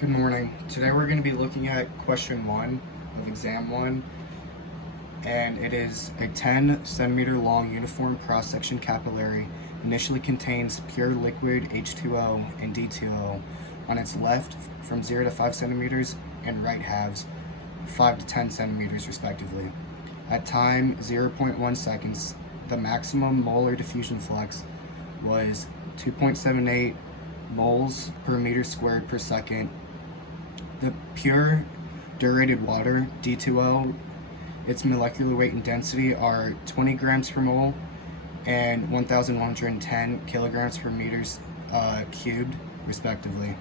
Good morning. Today we're going to be looking at question 1 of exam 1, and it is a 10 centimeter long uniform cross-section capillary initially contains pure liquid H2O and D2O on its left from 0 to 5 centimeters and right halves 5 to 10 centimeters respectively. At time 0.1 seconds, the maximum molar diffusion flux was 2.78 moles per meter squared per second. The pure deuterated water, D2O, its molecular weight and density are 20 grams per mole and 1,110 kilograms per meters cubed, respectively.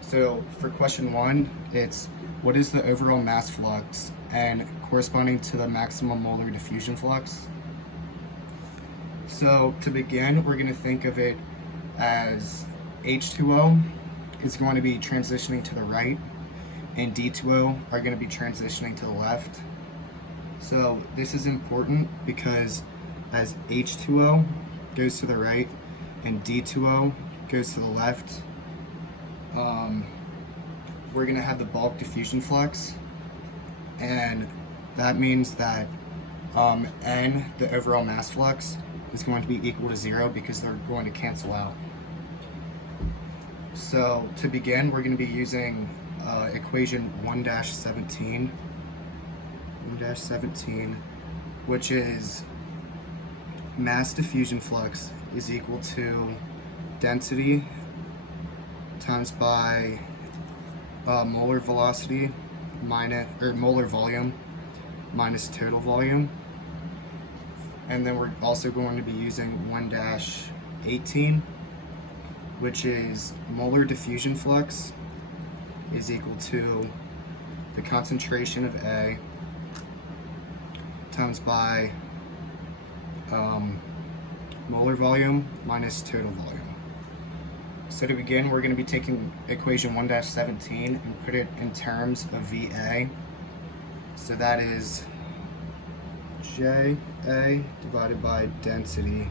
So for question 1, it's what is the overall mass flux and corresponding to the maximum molar diffusion flux? So to begin, we're going to think of it as H2O is going to be transitioning to the right, and D2O are going to be transitioning to the left. So this is important because as H2O goes to the right and D2O goes to the left, we're going to have the bulk diffusion flux, and that means that N, the overall mass flux, is going to be equal to 0 because they're going to cancel out. So to begin, we're going to be using equation 1-17, which is mass diffusion flux is equal to density times by molar velocity molar volume minus total volume. And then we're also going to be using 1-18, which is molar diffusion flux is equal to the concentration of A times by molar volume minus total volume. So to begin, we're going to be taking equation 1-17 and put it in terms of VA. So that is JA divided by density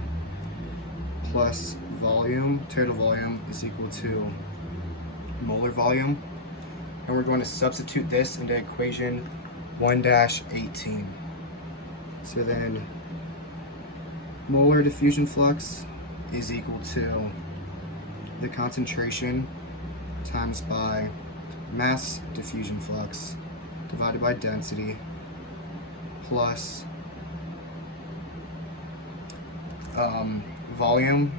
plus volume, total volume, is equal to molar volume. And we're going to substitute this into equation 1-18. So then molar diffusion flux is equal to the concentration times by mass diffusion flux divided by density plus volume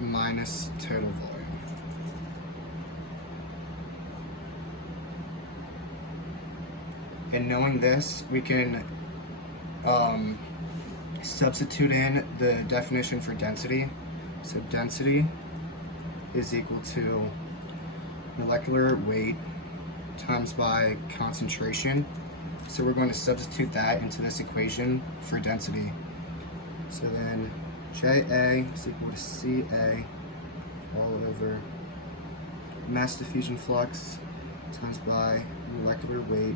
minus total volume. And knowing this, we can substitute in the definition for density. So density is equal to molecular weight times by concentration. So we're going to substitute that into this equation for density. So then JA is equal to CA all over mass diffusion flux times by molecular weight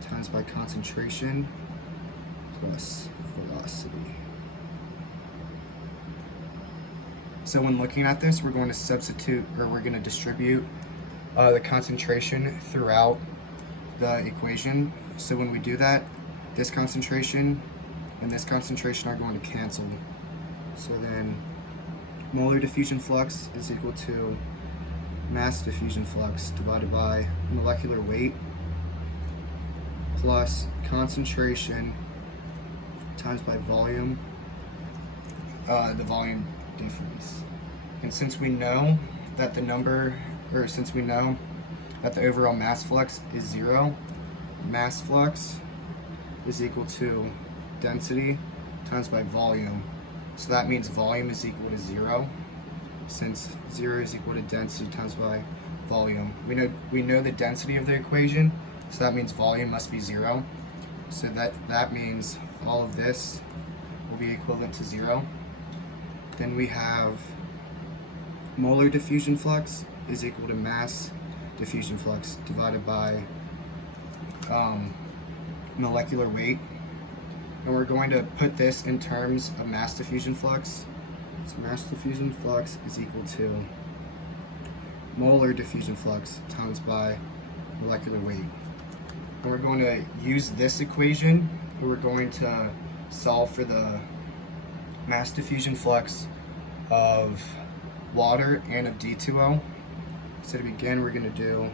times by concentration plus velocity. So when looking at this, we're going to substitute, or we're going to distribute the concentration throughout the equation. So when we do that, this concentration and this concentration are going to cancel. So then molar diffusion flux is equal to mass diffusion flux divided by molecular weight plus concentration times by volume, the volume difference. And since we know that the overall mass flux is 0, mass flux is equal to density times by volume. So that means volume is equal to 0, since 0 is equal to density times by volume. We know the density of the equation, so that means volume must be 0. So that means all of this will be equivalent to 0. Then we have molar diffusion flux is equal to mass diffusion flux divided by molecular weight. And we're going to put this in terms of mass diffusion flux. So mass diffusion flux is equal to molar diffusion flux times by molecular weight. And we're going to use this equation, and we're going to solve for the mass diffusion flux of water and of D2O. So to begin, we're going to do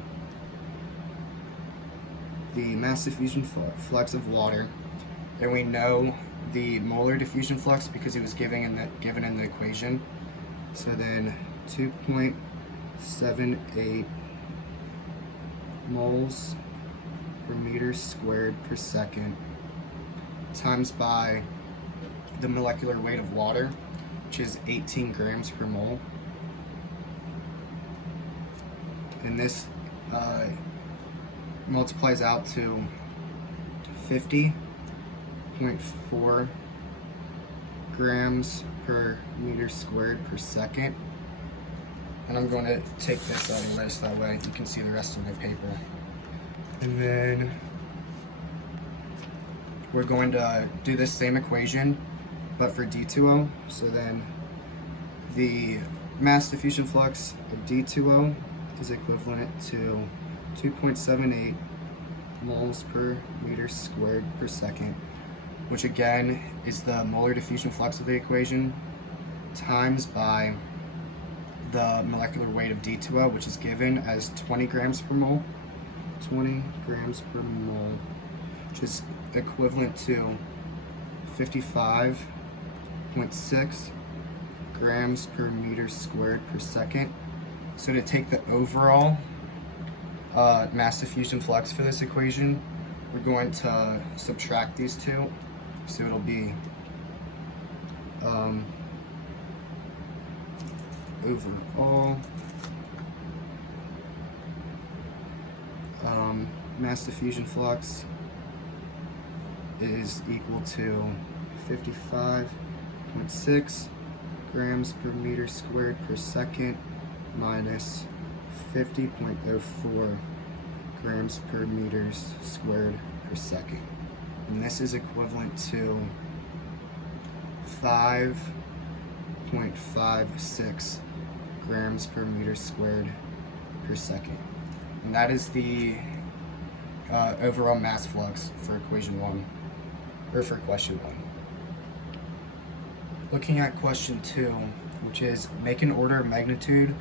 the mass diffusion flux of water, and we know the molar diffusion flux because it was given in the equation. So then 2.78 moles per meter squared per second times by the molecular weight of water, which is 18 grams per mole. And this multiplies out to 50.4 grams per meter squared per second. And I'm going to take this out and erase that way you can see the rest of my paper. And then we're going to do this same equation but for D2O. So then the mass diffusion flux of D2O is equivalent to 2.78 moles per meter squared per second, which again is the molar diffusion flux of the equation, times by the molecular weight of D2O, which is given as 20 grams per mole. 20 grams per mole, which is equivalent to 55.6 grams per meter squared per second. So to take the overall mass diffusion flux for this equation, we're going to subtract these two. So it'll be overall mass diffusion flux is equal to 55.6 grams per meter squared per second minus 50.04 grams per meters squared per second. And this is equivalent to 5.56 grams per meter squared per second. And that is the overall mass flux for equation 1, or for question 1. Looking at question 2, which is make an order of magnitude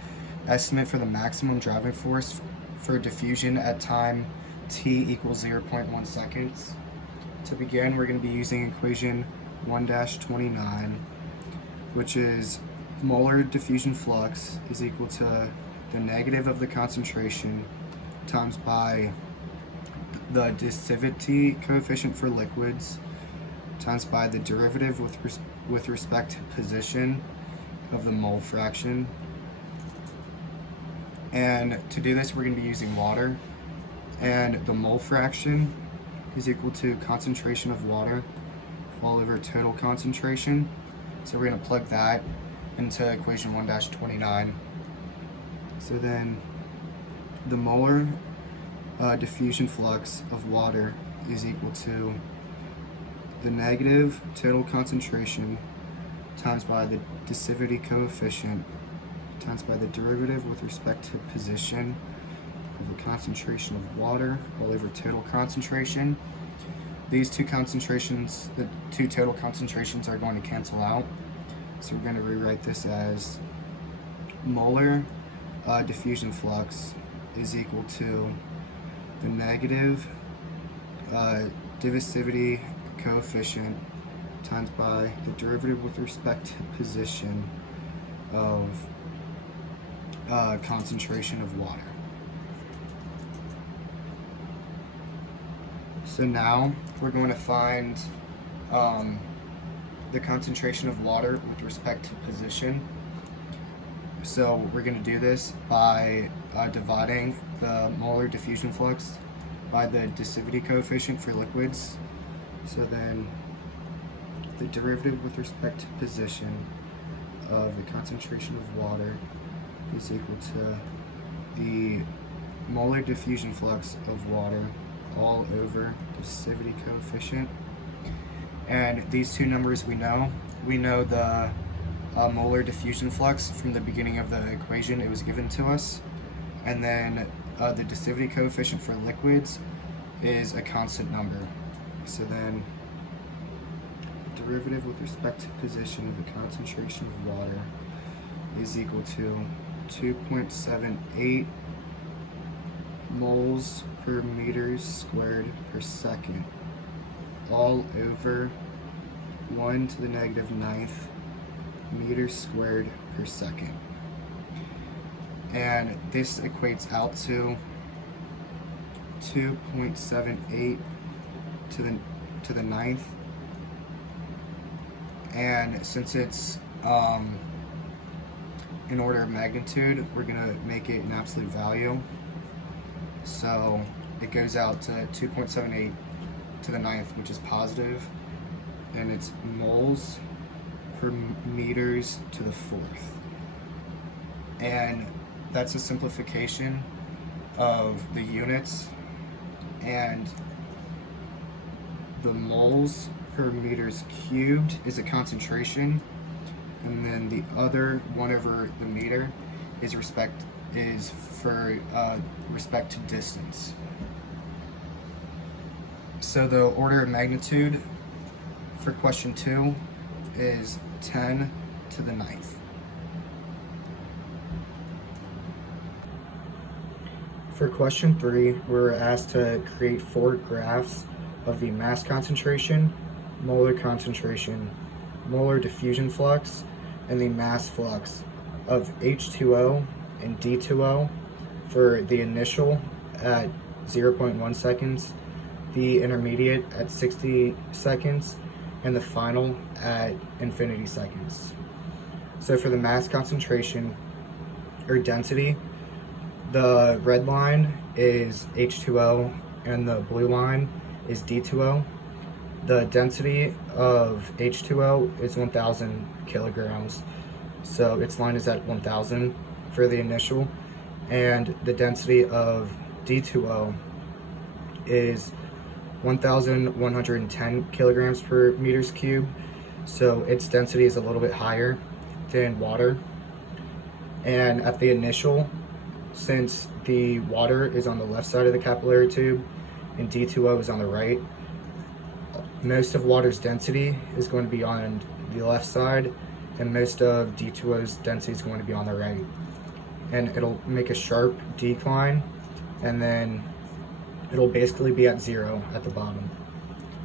estimate for the maximum driving force for diffusion at time t equals 0.1 seconds. To begin, we're going to be using equation 1-29, which is molar diffusion flux is equal to the negative of the concentration times by the dissivity coefficient for liquids times by the derivative with respect to position of the mole fraction. And to do this, we're going to be using water, and the mole fraction is equal to concentration of water all over total concentration. So we're going to plug that into equation 1-29. So then the molar diffusion flux of water is equal to the negative total concentration times by the dissivity coefficient times by the derivative with respect to position of the concentration of water all over total concentration. These two concentrations, the two total concentrations, are going to cancel out. So we're going to rewrite this as molar diffusion flux is equal to the negative divisivity coefficient times by the derivative with respect to position of concentration of water. So now we're going to find the concentration of water with respect to position. So we're going to do this by dividing the molar diffusion flux by the dissivity coefficient for liquids. So then the derivative with respect to position of the concentration of water is equal to the molar diffusion flux of water all over dissivity coefficient. And these two numbers we know the molar diffusion flux from the beginning of the equation. It was given to us. And then the dissivity coefficient for liquids is a constant number. So then derivative with respect to position of the concentration of water is equal to 2.78 moles per meters squared per second, all over 1 to the negative 9th meters squared per second. And this equates out to 2.78 to the 9th. And since it's in order of magnitude, we're going to make it an absolute value. So it goes out to 2.78 to the 9th, which is positive, and it's moles per meters to the 4th. And that's a simplification of the units, and the moles per meters cubed is a concentration, and then the other 1 over the meter is for respect to distance. So the order of magnitude for question 2 is 10 to the 9th. For question 3, we're asked to create 4 graphs of the mass concentration, molar concentration, molar diffusion flux, and the mass flux of H2O and D2O for the initial at 0.1 seconds, the intermediate at 60 seconds, and the final at infinity seconds. So for the mass concentration or density, the red line is H2O and the blue line is D2O. The density of H2O is 1,000 kilograms. So its line is at 1,000 for the initial. And the density of D2O is 1,110 kilograms per meters cubed. So its density is a little bit higher than water. And at the initial, since the water is on the left side of the capillary tube and D2O is on the right, most of water's density is going to be on the left side, and most of D2O's density is going to be on the right. And it'll make a sharp decline, and then it'll basically be at 0 at the bottom.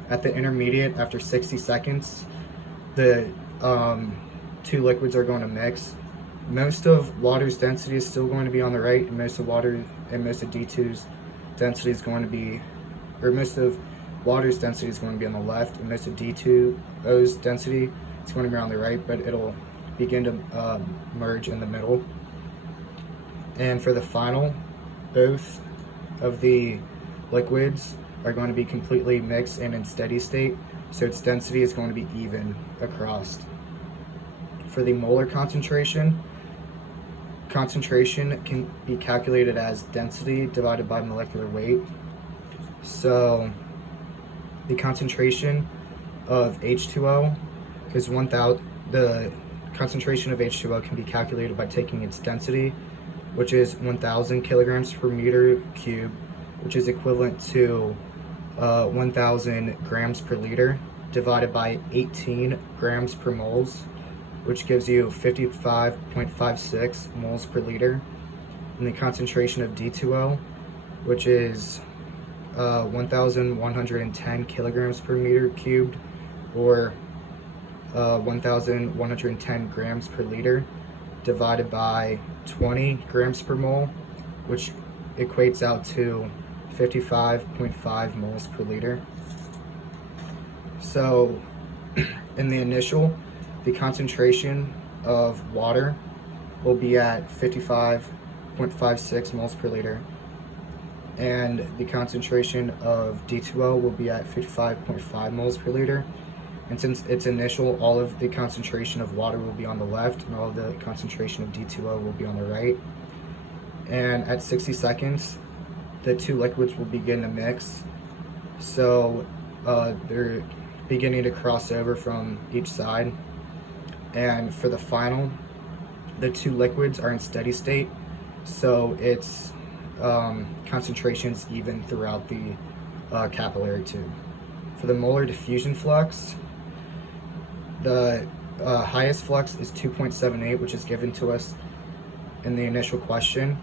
At the intermediate, after 60 seconds, the 2 liquids are going to mix. Most of water's density is still going to be on the right, and most of D2's density is going to be, or most of water's density is going to be on the left, and most of D2O's density is going to be on the right, but it'll begin to merge in the middle. And for the final, both of the liquids are going to be completely mixed and in steady state, so its density is going to be even across. For the molar concentration can be calculated as density divided by molecular weight. So the concentration of H2O is 1,000. The concentration of H2O can be calculated by taking its density, which is 1,000 kilograms per meter cubed, which is equivalent to 1,000 grams per liter, divided by 18 grams per moles, which gives you 55.56 moles per liter. And the concentration of D2O, which is 1,110 kilograms per meter cubed, or 1,110 grams per liter, divided by 20 grams per mole, which equates out to 55.5 moles per liter. So in the initial, the concentration of water will be at 55.56 moles per liter, and the concentration of D2O will be at 55.5 moles per liter. And since it's initial, all of the concentration of water will be on the left, and all of the concentration of D2O will be on the right. And at 60 seconds, the 2 liquids will begin to mix. So they're beginning to cross over from each side. And for the final, the 2 liquids are in steady state, so its concentration's even throughout the capillary tube. For the molar diffusion flux, the highest flux is 2.78, which is given to us in the initial question.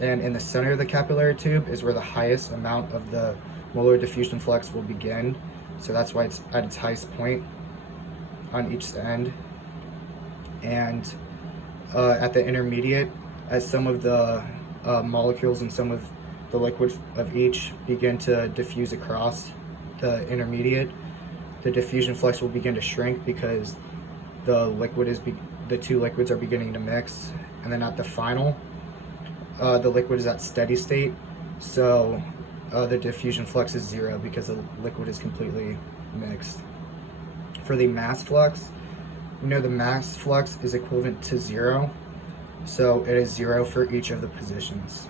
And in the center of the capillary tube is where the highest amount of the molar diffusion flux will begin. So that's why it's at its highest point on each end. And at the intermediate, as some of the molecules and some of the liquid of each begin to diffuse across the intermediate, the diffusion flux will begin to shrink because the two liquids are beginning to mix. And then at the final, the liquid is at steady state, so the diffusion flux is 0 because the liquid is completely mixed. For the mass flux, we know the mass flux is equivalent to 0, so it is 0 for each of the positions.